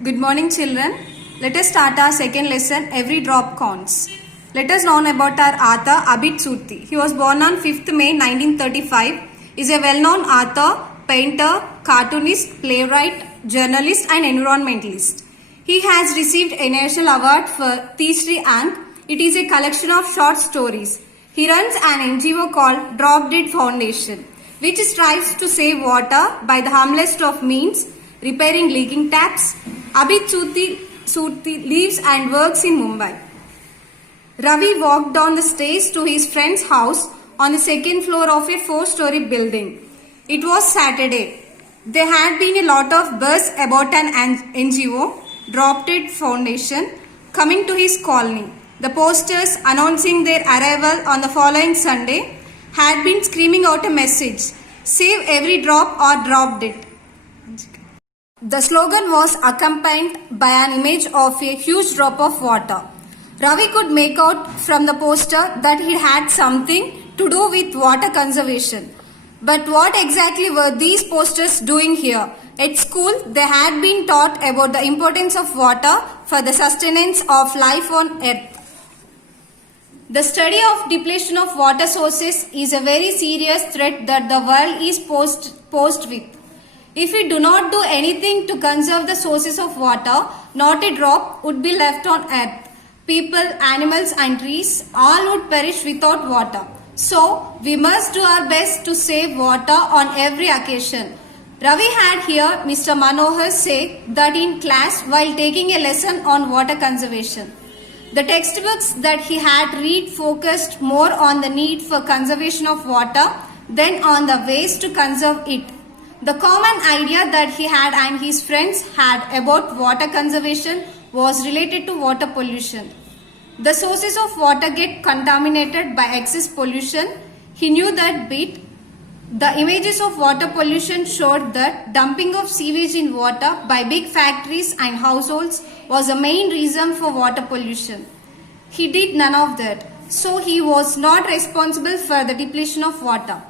Good morning, children. Let us start our second lesson, Every Drop Counts. Let us know about our author, Abid Surti. He was born on 5th May 1935. He is a well-known author, painter, cartoonist, playwright, journalist and environmentalist. He has received a national award for Teesri Ank. It is a collection of short stories. He runs an NGO called Drop Dead Foundation, which strives to save water by the humblest of means, repairing leaking taps. Abid Surti lives and works in Mumbai. Ravi walked down the stairs to his friend's house on the second floor of a 4-story building. It was Saturday. There had been a lot of buzz about an NGO, Drop Dead Foundation, coming to his colony. The posters announcing their arrival on the following Sunday had been screaming out a message, "Save every drop or drop dead." The slogan was accompanied by an image of a huge drop of water. Ravi could make out from the poster that he had something to do with water conservation. But what exactly were these posters doing here? At school, they had been taught about the importance of water for the sustenance of life on earth. The study of depletion of water sources is a very serious threat that the world is posed with. If we do not do anything to conserve the sources of water, not a drop would be left on earth. People, animals and trees all would perish without water. So, we must do our best to save water on every occasion. Ravi had heard Mr. Manohar say that in class while taking a lesson on water conservation. The textbooks that he had read focused more on the need for conservation of water than on the ways to conserve it. The common idea that he had and his friends had about water conservation was related to water pollution. The sources of water get contaminated by excess pollution. He knew that bit. The images of water pollution showed that dumping of sewage in water by big factories and households was the main reason for water pollution. He did none of that, so he was not responsible for the depletion of water.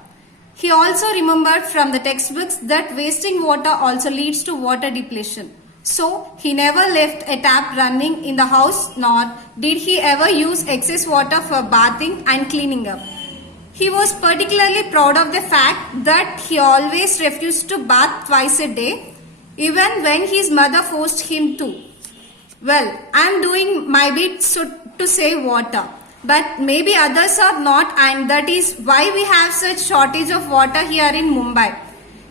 He also remembered from the textbooks that wasting water also leads to water depletion. So, he never left a tap running in the house, nor did he ever use excess water for bathing and cleaning up. He was particularly proud of the fact that he always refused to bath twice a day, even when his mother forced him to. Well, I am doing my bit to save water. But maybe others are not, and that is why we have such shortage of water here in Mumbai.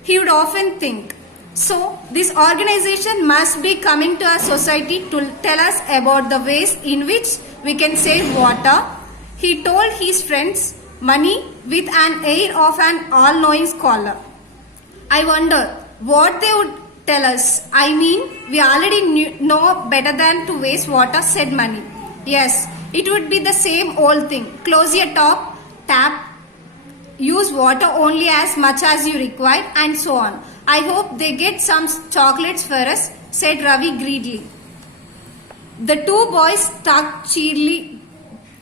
He would often think. So, this organization must be coming to our society to tell us about the ways in which we can save water. He told his friends, Mani, with an air of an all-knowing scholar. I wonder what they would tell us. I mean, we already know better than to waste water, said Mani. Yes. It would be the same old thing. Close your tap, use water only as much as you require and so on. I hope they get some chocolates for us, said Ravi greedily. The two boys talked cheerily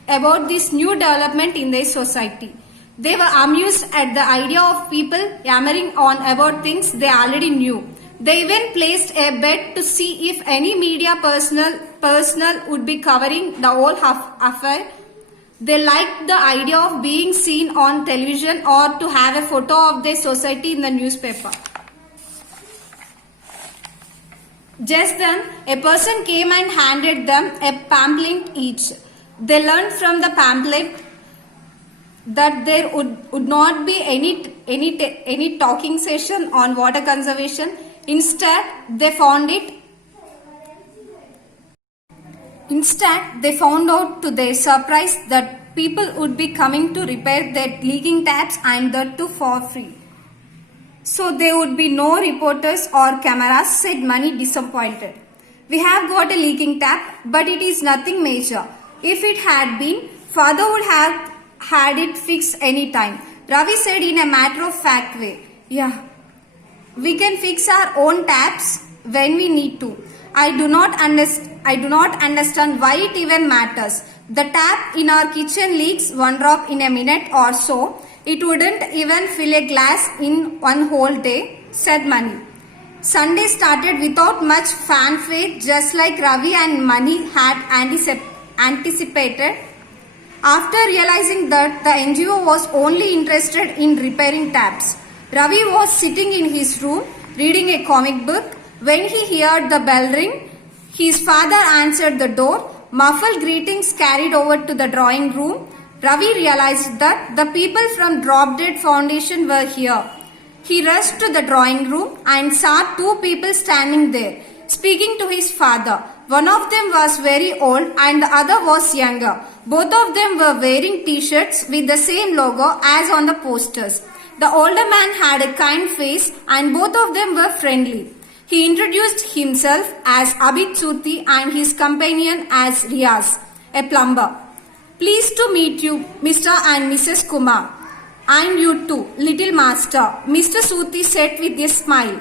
about this new development in their society. They were amused at the idea of people yammering on about things they already knew. They even placed a bet to see if any media personnel would be covering the whole affair. They liked the idea of being seen on television or to have a photo of their society in the newspaper. Just then, a person came and handed them a pamphlet each. They learned from the pamphlet that there would not be any talking session on water conservation. Instead, they found out to their surprise that people would be coming to repair their leaking taps and that too for free. So there would be no reporters or cameras, said Mani disappointed. We have got a leaking tap, but it is nothing major. If it had been, father would have had it fixed any time. Ravi said in a matter-of-fact way. Yeah. We can fix our own taps when we need to. I do not understand why it even matters. The tap in our kitchen leaks 1 drop in a minute or so. It wouldn't even fill a glass in one whole day, said Mani. Sunday started without much fanfare, just like Ravi and Mani had anticipated. After realizing that the NGO was only interested in repairing taps, Ravi was sitting in his room reading a comic book when he heard the bell ring. His father answered the door. Muffled greetings carried over to the drawing room. Ravi realized that the people from Drop Dead Foundation were here. He rushed to the drawing room and saw two people standing there, speaking to his father. One of them was very old and the other was younger. Both of them were wearing t-shirts with the same logo as on the posters. The older man had a kind face and both of them were friendly. He introduced himself as Abid Surti and his companion as Riaz, a plumber. Pleased to meet you, Mr. and Mrs. Kumar. And you too, little master, Mr. Surti said with a smile.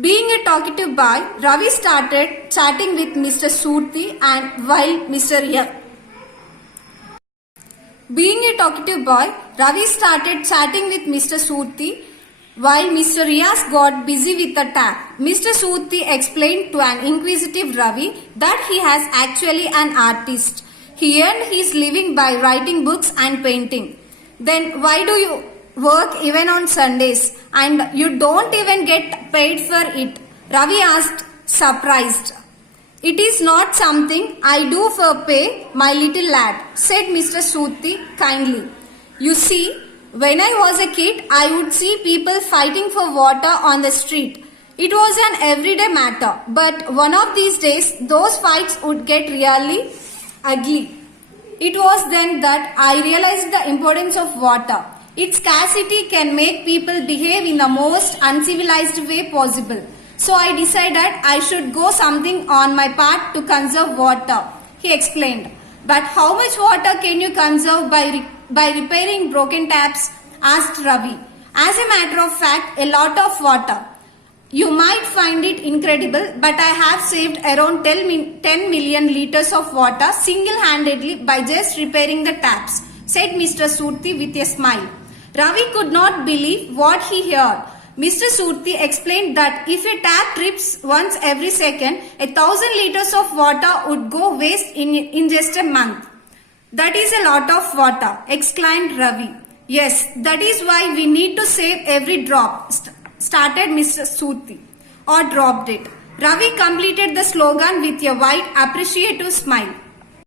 Being a talkative boy, Ravi started chatting with Mr. Surti and while Mr. Riaz. Being a talkative boy, Ravi started chatting with Mr. Surti while Mr. Riaz got busy with the tap. Mr. Surti explained to an inquisitive Ravi that he has actually an artist. He earned his living by writing books and painting. Then why do you work even on Sundays and you don't even get paid for it? Ravi asked, surprised. It is not something I do for pay, my little lad, said Mr. Surti kindly. You see, when I was a kid, I would see people fighting for water on the street. It was an everyday matter, but one of these days, those fights would get really ugly. It was then that I realized the importance of water. Its scarcity can make people behave in the most uncivilized way possible. So I decided I should go something on my part to conserve water, he explained. But how much water can you conserve by repairing broken taps? Asked Ravi. As a matter of fact, a lot of water. You might find it incredible, but I have saved around 10 million liters of water single-handedly by just repairing the taps, said Mr. Surti with a smile. Ravi could not believe what he heard. Mr. Surti explained that if a tap trips once every second, 1,000 liters of water would go waste in just a month. That is a lot of water, exclaimed Ravi. Yes, that is why we need to save every drop, started Mr. Surti, or dropped it. Ravi completed the slogan with a wide appreciative smile.